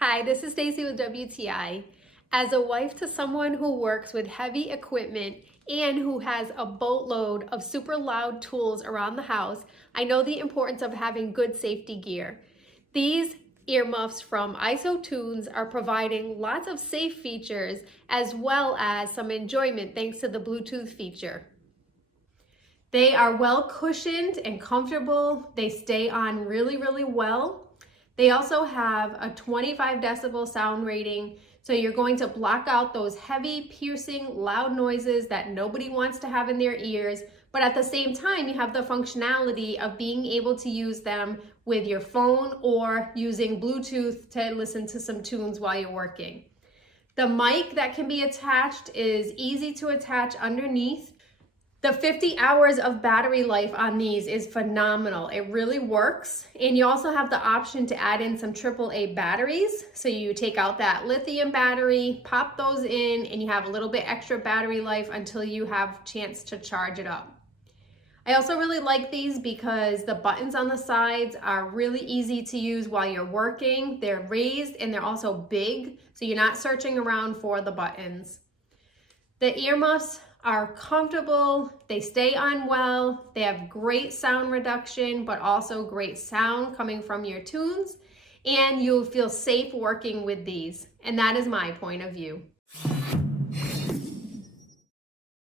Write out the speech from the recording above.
Hi, this is Stacy with WTI. As a wife to someone who works with heavy equipment and who has a boatload of super loud tools around the house, I know the importance of having good safety gear. These earmuffs from ISOtunes are providing lots of safe features as well as some enjoyment thanks to the Bluetooth feature. They are well cushioned and comfortable. They stay on really well. They also have a 25 decibel sound rating, so you're going to block out those heavy, piercing, loud noises that nobody wants to have in their ears, but at the same time, you have the functionality of being able to use them with your phone or using Bluetooth to listen to some tunes while you're working. The mic that can be attached is easy to attach underneath. The 50 hours of battery life on these is phenomenal. It really works. And you also have the option to add in some AAA batteries. So you take out that lithium battery, pop those in, and you have a little bit extra battery life until you have a chance to charge it up. I also really like these because the buttons on the sides are really easy to use while you're working. They're raised and they're also big, so you're not searching around for the buttons. The earmuffs are comfortable, they stay on well, they have great sound reduction, but also great sound coming from your tunes, and you'll feel safe working with these. And that is my point of view.